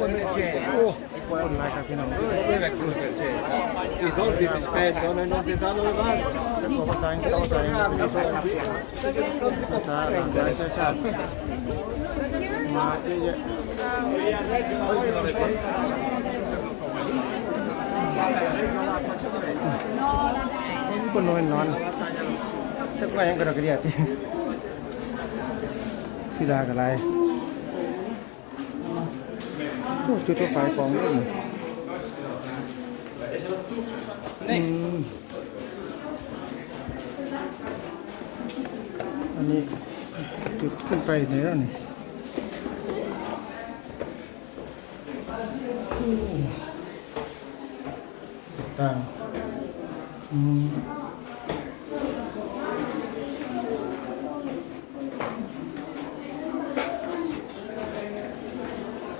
I soldi ti spettano e non ti danno le mani. ขอภาษาอังกฤษภาษาอังกฤษภาษาหลากหลายชาติชาติมาเยอะๆคนนอนนอนถ้าไปยังกระดจุดตัวไฟของเล่อืมอันนี้จุดขึ้นไปไหนแล้วนี่ต่างอืม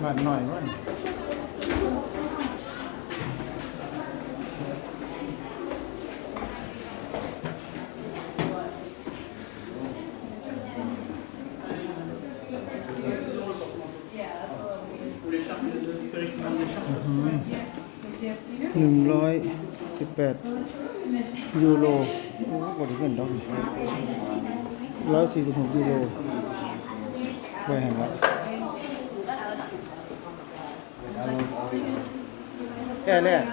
บ้านหน่อยว่นหนึ่งร้อยสิบแปดยูโรโอ้บริเงินดอกร้อยสี่สิบหกยูโรไปหันละ แค่แรก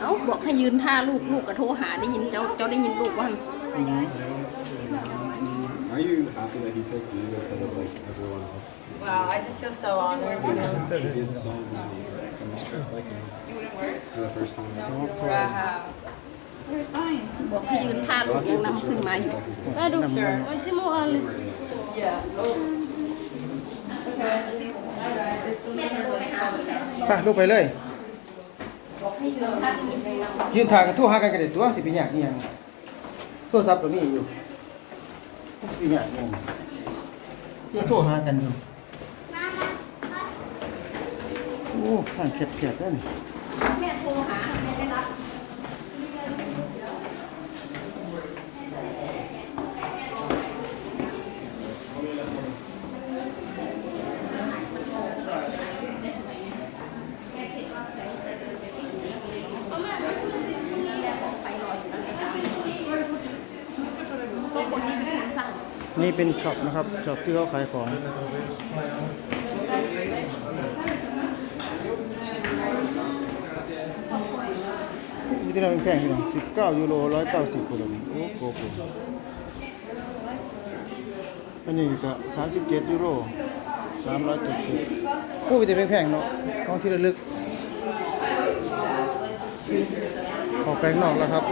เอ้าบอกให้ยืนท่าลูกลูกก็โทรหาได้ยินเจ้าเจ้าได้ยินลูกว่าหั่น Are you happy that he picked you instead of like everyone else? Wow, I just feel so honored. You know? Because he had so many girls on this trip, like him. For the first time. ever. Wow. บอกให้ยืนท่าลูกยังนำขึ้นมาอยู่ I do sure ที่โมอาเลย Yeah. ไปลูกไปเลย ยืนถ่ายกันทั่วหากันกันเด็ดตัวสิเป็นอย่างนี้ยังโทรศัพท์ก็มีอยู่สิเป็นอย่างนี้ยังโทรหากันอยู่โอ้ทางแคบๆแล้วนี่แม่โทรหาแม่ได้รับ ก็คนนี้เป็นคนสั่ง นี่เป็นช็อปนะครับช็อปที่เขาขายของมีที่เราแพงๆที่น้อง19ยูโร190คนละนี่โอ้โหโกอันนี้ก็37ยูโร370โอ้มีแต่แพงๆเนาะของที่ระลึกออกแปลงนอกแล้วครับ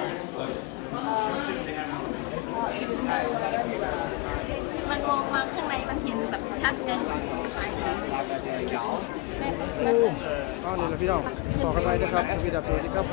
มันมองมาข้างในมันเห็นแบบชัดไง แม่โอ้เอาเลยนะพี่น้องต่อกันไปนะครับพี่ดับเพลิงครับ